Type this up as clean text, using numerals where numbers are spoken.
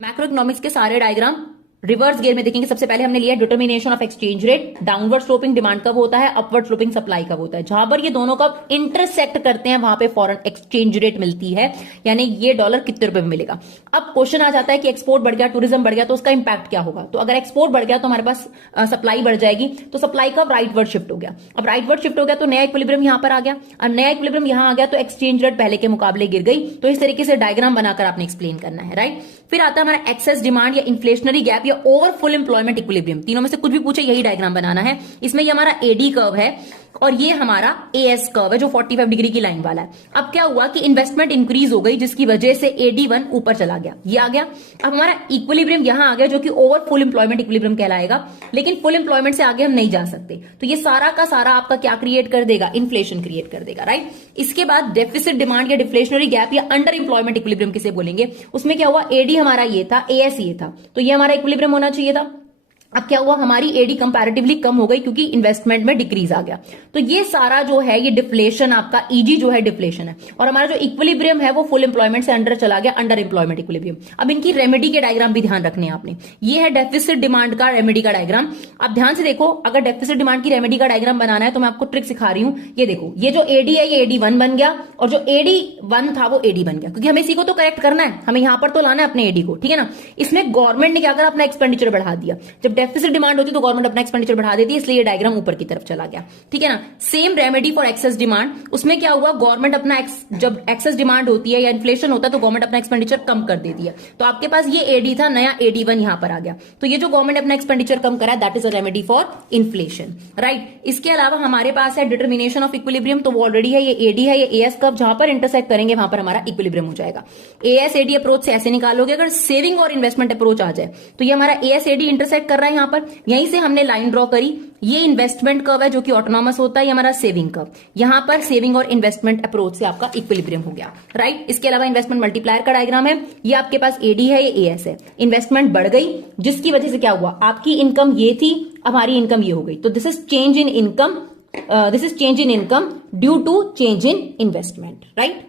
Macro economics के सारे diagram reverse gear में देखेंगे। सबसे पहले हमने लिया determination of exchange rate. Downward sloping demand कब होता है, अपवर्ड स्लोपिंग सप्लाई कब होता है। जहां पर ये दोनों कब इंटरसेक्ट करते हैं वहां पे फॉरेन एक्सचेंज रेट मिलती है, यानी ये डॉलर कितने रुपए में मिलेगा। अब क्वेश्चन आ जाता है कि एक्सपोर्ट बढ़ गया, टूरिज्म बढ़ गया, तो उसका इंपैक्ट क्या होगा। तो अगर एक्सपोर्ट बढ़ गया तो हमारे पास सप्लाई बढ़ जाएगी, तो सप्लाई का राइटवर्ड शिफ्ट हो गया। अब राइटवर्ड शिफ्ट हो गया तो नया इक्विलिब्रियम यहां पर आ गया। अब नया इक्विलिब्रियम यहां आ गया तो एक्सचेंज रेट पहले के मुकाबले गिर गई। तो इस तरीके से डायग्राम बनाकर आपने एक्सप्लेन करना है, राइट। फिर आता है हमारा एक्सेस डिमांड या इन्फ्लेशनरी गैप या ओवर फुल एम्प्लॉयमेंट इक्विलिब्रियम। तीनों में से कुछ भी पूछे यही डायग्राम बनाना है। इसमें ये हमारा एडी कर्व है और ये हमारा एएस कर्व है जो 45 डिग्री की लाइन वाला है। अब क्या हुआ कि इन्वेस्टमेंट इंक्रीज हो गई जिसकी वजह से AD1 ऊपर चला गया, ये आ गया। अब हमारा इक्विलिब्रियम यहां आ गया जो कि ओवर फुल एम्प्लॉयमेंट इक्विलिब्रियम कहलाएगा, लेकिन फुल एम्प्लॉयमेंट से आगे हम नहीं जा सकते। तो ये सारा का सारा आपका क्या क्रिएट कर देगा, इन्फ्लेशन क्रिएट कर देगा, राइट। इसके बाद डेफिसिट डिमांड या डिफ्लेशनरी गैप या अंडर एम्प्लॉयमेंट इक्विलिब्रियम किसे बोलेंगे। उसमें क्या हुआ, एडी हमारा ये था, एएस ये था, तो ये हमारा इक्विलिब्रियम होना चाहिए था। अब क्या हुआ, हमारी एडी कंपैरेटिवली कम हो गई क्योंकि इन्वेस्टमेंट में डिक्रीज आ गया। तो ये सारा जो है ये डिफ्लेशन, आपका ईजी जो है डिफ्लेशन है। और हमारा जो इक्विलिब्रियम है वो फुल एम्प्लॉयमेंट से अंडर चला गया, अंडर एम्प्लॉयमेंट इक्विलिब्रियम। अब इनकी रेमेडी के डायग्राम भी ध्यान रखने हैं आपने। ये है डेफिसिट डिमांड का रेमेडी का डायग्राम। अब ध्यान से देखो, अगर डेफिसिट डिमांड की रेमेडी का डायग्राम बनाना है तो मैं आपको ट्रिक सिखा रही हूं। ये देखो, ये जो एडी है ये AD1 बन गया और जो AD1 था वो AD बन गया, क्योंकि हमें इसी को तो करेक्ट करना है, हमें यहां पर तो लाना है अपने एडी को, ठीक है ना। इसमें गवर्नमेंट ने क्या करा, अपना एक्सपेंडिचर बढ़ा दिया। जब डेफिसिट डिमांड होती तो गवर्नमेंट अपना एक्सपेंडिचर बढ़ा देती है, इसलिए ये डायग्राम ऊपर की तरफ चला गया, ठीक है ना। Same remedy for excess demand, उसमें क्या हुआ, गवर्नमेंट अपना जब एक्सेस डिमांड होती है या इन्फ्लेशन होता है तो गवर्नमेंट अपना एक्सपेंडिचर कम कर देती है। तो आपके पास ये एडी था, नया AD1 यहां पर आ गया। तो ये जो गवर्नमेंट अपना एक्सपेंडिचर कम करा है that is a remedy for inflation, right. इसके अलावा हमारे पास है डिटर्मिनेशन ऑफ इक्विलिब्रियम, तो वो ऑलरेडी है, ये एडी है, ये एएस कर्व जहां पर इंटरसेक्ट करेंगे वहां पर हमारा इक्विलिब्रियम हो जाएगा। एएस एडी अप्रोच से ऐसे निकालोगे। अगर सेविंग और इन्वेस्टमेंट अप्रोच आ जाए तो ये हमारा एएस एडी इंटरसेक्ट कर रहा है यहां पर, यहीं से हमने लाइन ड्रॉ करी। ये इन्वेस्टमेंट कर्व है जो कि ऑटोनॉमस होता है, ये हमारा सेविंग कर्व। यहां पर सेविंग और इन्वेस्टमेंट अप्रोच से आपका इक्विलिब्रियम हो गया, राइट। इसके अलावा इन्वेस्टमेंट मल्टीप्लायर का डायग्राम है। ये आपके पास एडी है, ये एएस है। इन्वेस्टमेंट बढ़ गई जिसकी वजह से क्या हुआ, आपकी इनकम ये थी, हमारी इनकम ये हो गई। तो this is change in income, due to change in investment, right.